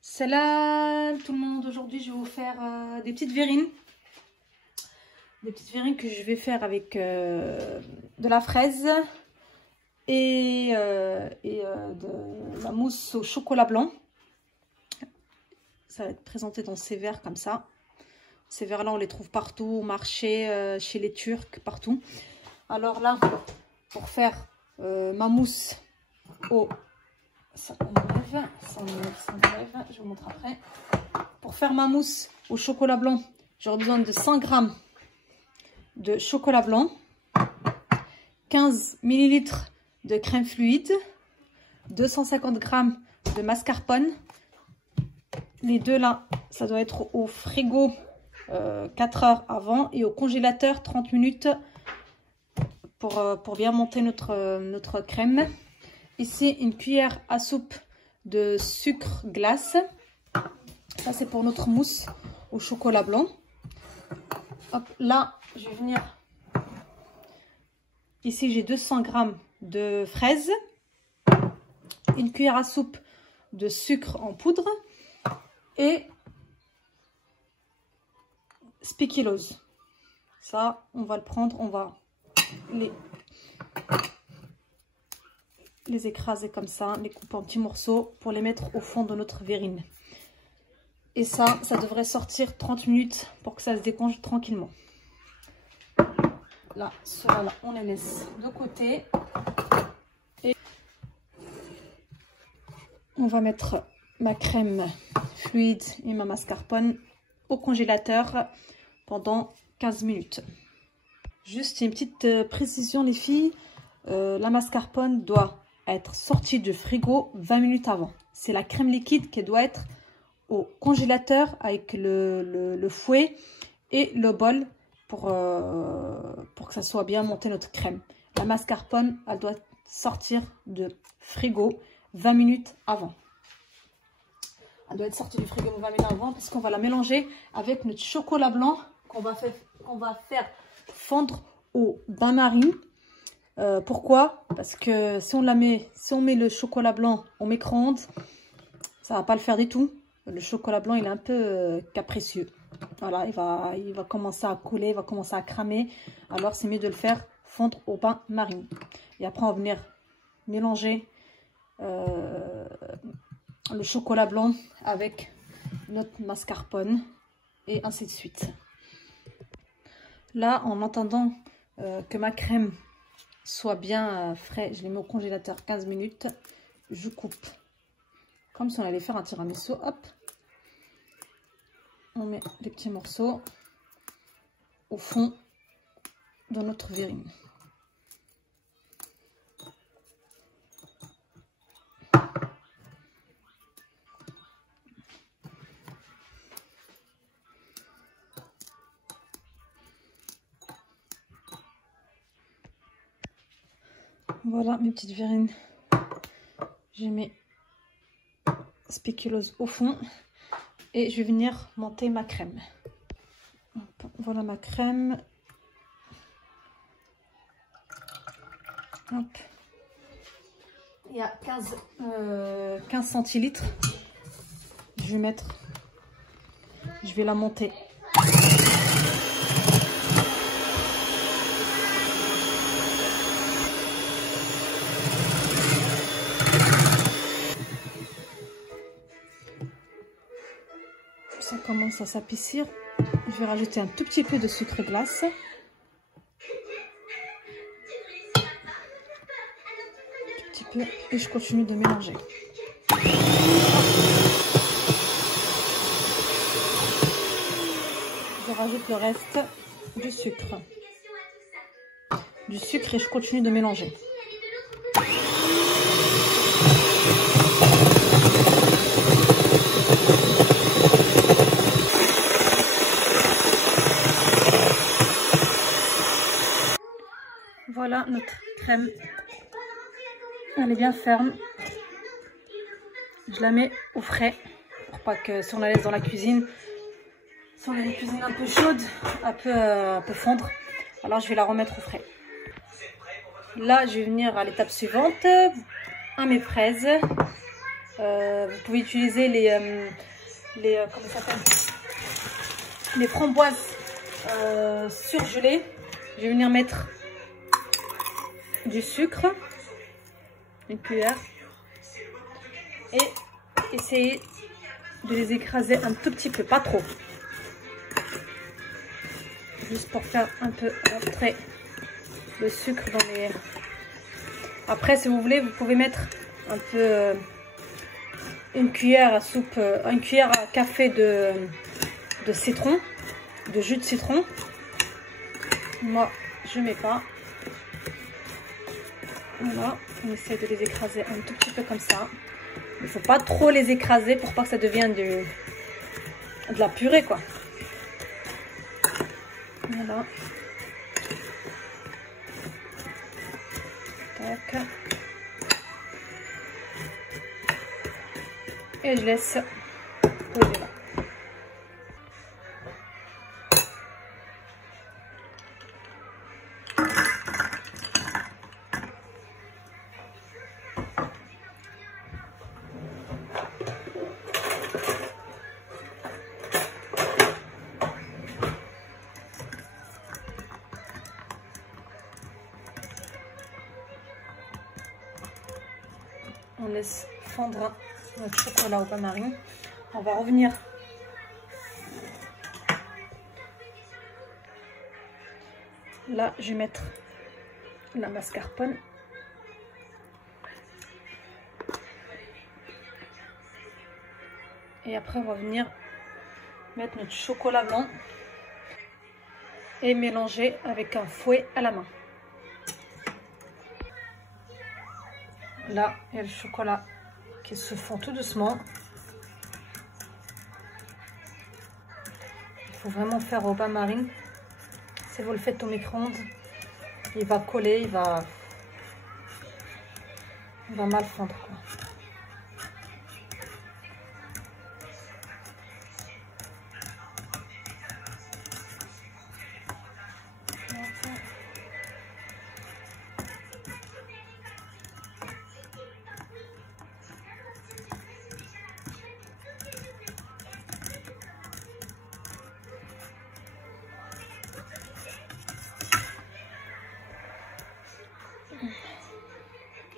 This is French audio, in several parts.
Salam tout le monde, aujourd'hui je vais vous faire des petites verrines. Des petites verrines que je vais faire avec de la fraise et de la mousse au chocolat blanc. Ça va être présenté dans ces verres comme ça. Ces verres là on les trouve partout, au marché, chez les Turcs, partout. Alors là, pour faire ma mousse au... Ça enlève, je vous montre après. Pour faire ma mousse au chocolat blanc, j'aurai besoin de 100 g de chocolat blanc, 15 ml de crème fluide, 250 g de mascarpone. Les deux là, ça doit être au frigo 4 heures avant et au congélateur 30 minutes pour bien monter notre crème. Ici, une cuillère à soupe de sucre glace. Ça, c'est pour notre mousse au chocolat blanc. Hop, là, je vais venir... Ici, j'ai 200 g de fraises. Une cuillère à soupe de sucre en poudre. Et spéculose. Ça, on va le prendre, on va les écraser comme ça, les couper en petits morceaux pour les mettre au fond de notre verrine. Et ça devrait sortir 30 minutes pour que ça se déconge tranquillement. Là, ceux-là, on les laisse de côté. Et on va mettre ma crème fluide et ma mascarpone au congélateur pendant 15 minutes. Juste une petite précision les filles, la mascarpone doit être sortie du frigo 20 minutes avant. C'est la crème liquide qui doit être au congélateur avec le fouet et le bol pour que ça soit bien monté notre crème. La mascarpone, elle doit sortir de frigo 20 minutes avant. Elle doit être sortie du frigo 20 minutes avant parce qu'on va la mélanger avec notre chocolat blanc qu'on va faire fondre au bain-marie. Pourquoi? Parce que si on met le chocolat blanc au micro-ondes, ça va pas le faire du tout. Le chocolat blanc, il est un peu capricieux. Voilà, il va commencer à coller, il va commencer à cramer. Alors, c'est mieux de le faire fondre au bain-marie. Et après, on va venir mélanger le chocolat blanc avec notre mascarpone et ainsi de suite. Là, en attendant que ma crème soit bien frais, je les mets au congélateur 15 minutes. Je coupe comme si on allait faire un tiramisu. Hop, on met les petits morceaux au fond de notre verrine. Voilà mes petites verrines. J'ai mes spéculose au fond et je vais venir monter ma crème. Hop, voilà ma crème. Hop. Il y a 15 centilitres. Je vais la monter. Ça commence à s'appicir. Je vais rajouter un tout petit peu de sucre glace. Un petit peu et je continue de mélanger. Je rajoute le reste du sucre. Et je continue de mélanger. Voilà notre crème, elle est bien ferme. Je la mets au frais pour pas que si on la laisse dans la cuisine, si on a une cuisine un peu chaude, un peu fondre. Alors je vais la remettre au frais. Là je vais venir à l'étape suivante, à mes fraises. Vous pouvez utiliser comment ça s'appelle, les framboises surgelées. Je vais venir mettre du sucre, une cuillère, et essayer de les écraser un tout petit peu, pas trop, juste pour faire un peu rentrer le sucre dans les... Après, si vous voulez, vous pouvez mettre un peu une cuillère à soupe, une cuillère à café de citron, de jus de citron. Moi, je mets pas. Voilà, on essaie de les écraser un tout petit peu comme ça. Il ne faut pas trop les écraser pour pas que ça devienne de la purée, quoi. Voilà. Tac. Et je laisse poser là. On laisse fondre notre chocolat au bain marie. On va revenir là, je vais mettre la mascarpone. Et après, on va venir mettre notre chocolat blanc et mélanger avec un fouet à la main. Là, il y a le chocolat qui se fond tout doucement. Il faut vraiment faire au bain-marie. Si vous le faites au micro-ondes, il va coller, il va mal fondre, quoi.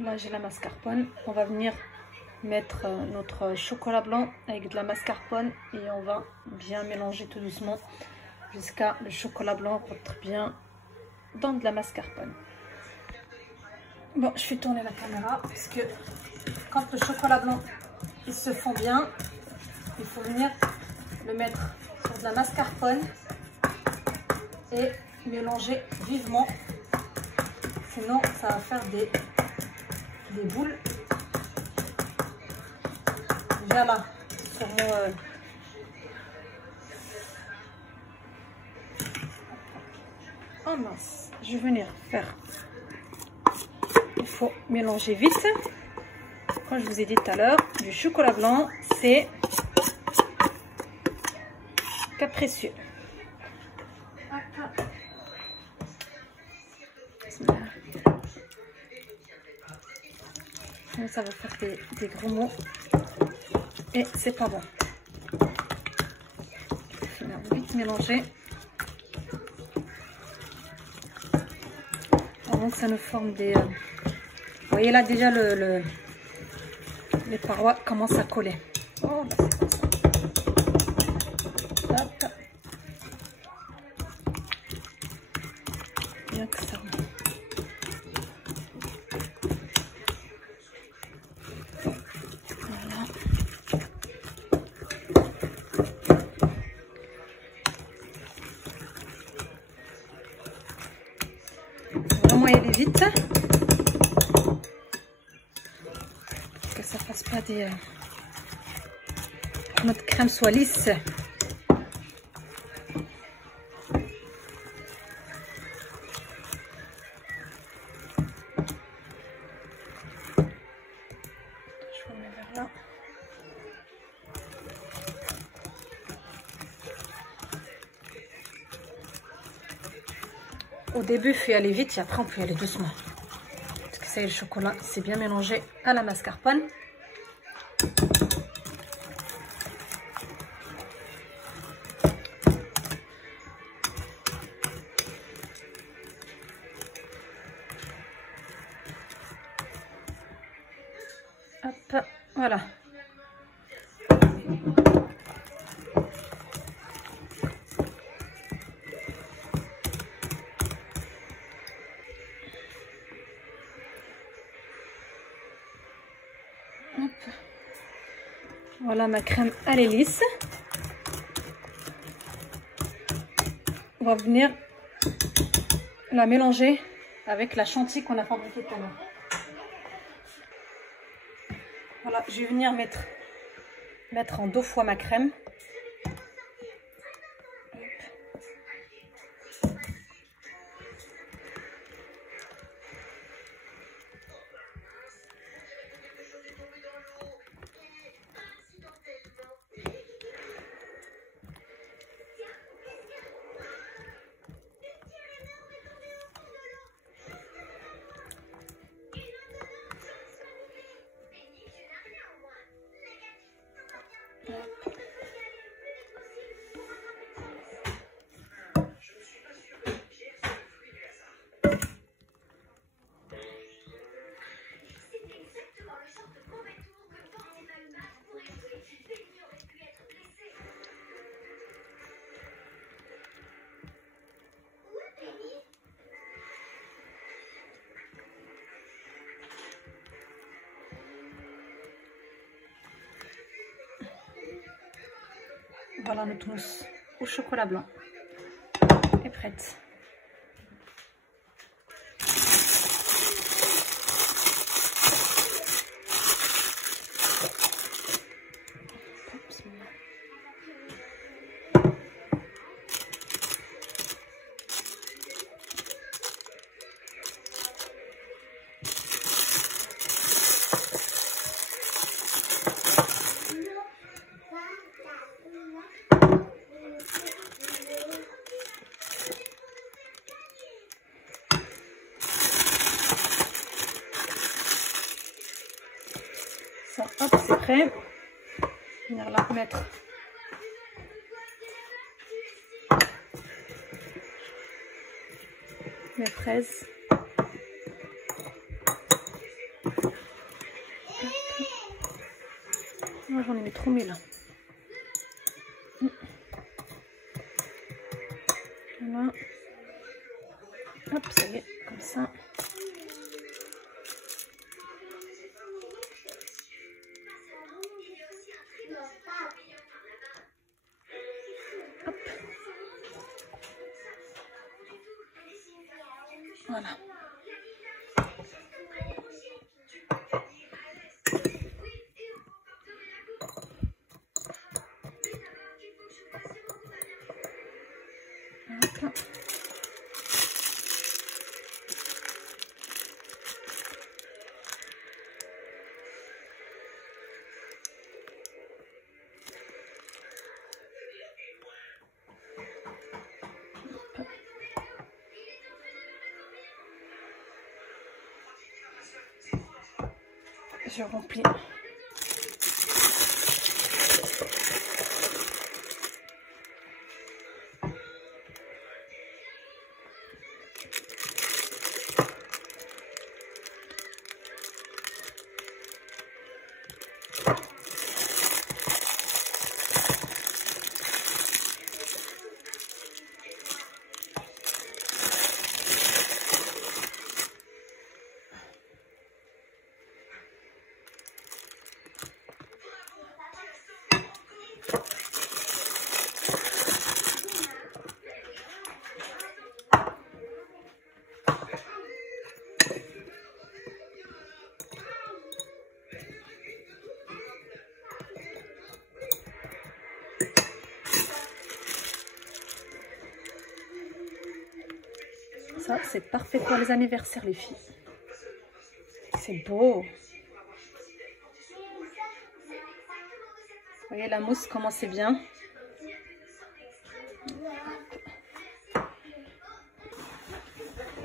Là, j'ai la mascarpone. On va venir mettre notre chocolat blanc avec de la mascarpone et on va bien mélanger tout doucement jusqu'à le chocolat blanc rentre bien dans de la mascarpone. Bon, je fais tourner la caméra parce que quand le chocolat blanc il se fond bien, il faut venir le mettre sur de la mascarpone et mélanger vivement, sinon ça va faire des boules. Déjà là, sur mon... Oh mince, je vais venir faire... Il faut mélanger vite. Comme je vous ai dit tout à l'heure, du chocolat blanc, c'est capricieux. Ça va faire des gros mots et c'est pas bon. Il faut vite mélanger avant que ça nous forme des... Vous voyez là déjà les parois commencent à coller. Oh, bah c'est comme ça. Hop. Bien que ça. Vraiment y aller vite pour que ça fasse pas des... pour que notre crème soit lisse. Je vous mets vers là. Au début, il faut y aller vite et après, on peut y aller doucement. Parce que ça y est, le chocolat, c'est bien mélangé à la mascarpone. Hop. Voilà, ma crème, elle est lisse. On va venir la mélanger avec la chantilly qu'on a fabriquée tout à l'heure. Voilà, je vais venir mettre en 2 fois ma crème. Voilà, notre mousse au chocolat blanc est prête. Ça, hop, c'est prêt. Venir là mettre mes fraises. Moi, j'en ai mis trop mis là. Voilà. Hop, ça y est, comme ça. Hop. Voilà. Hop. Je remplis. Ça, c'est parfait pour les anniversaires, les filles. C'est beau. Vous voyez la mousse, comment c'est bien.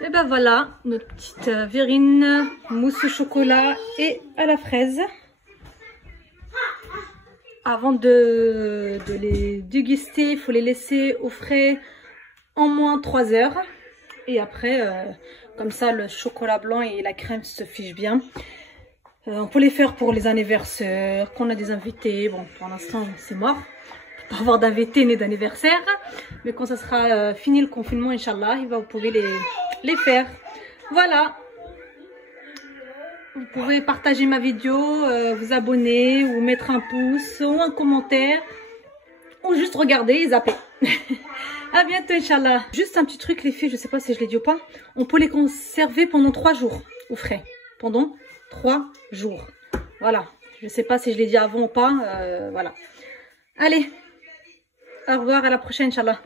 Et ben voilà, notre petite verrine mousse au chocolat et à la fraise. Avant de les déguster, il faut les laisser au frais en moins 3 heures. Et après, comme ça, le chocolat blanc et la crème se fichent bien. On peut les faire pour les anniversaires, qu'on a des invités. Bon, pour l'instant, c'est mort. On peut pas avoir d'invités ni d'anniversaire. Mais quand ça sera fini le confinement, Inch'Allah, vous pouvez les faire. Voilà. Vous pouvez partager ma vidéo, vous abonner, ou mettre un pouce, ou un commentaire. Ou juste regarder et zapper. À bientôt, Inch'Allah. Juste un petit truc, les filles, je sais pas si je l'ai dit ou pas. On peut les conserver pendant 3 jours au frais. Pendant 3 jours. Voilà. Je sais pas si je l'ai dit avant ou pas. Voilà. Allez. Au revoir, à la prochaine, Inch'Allah.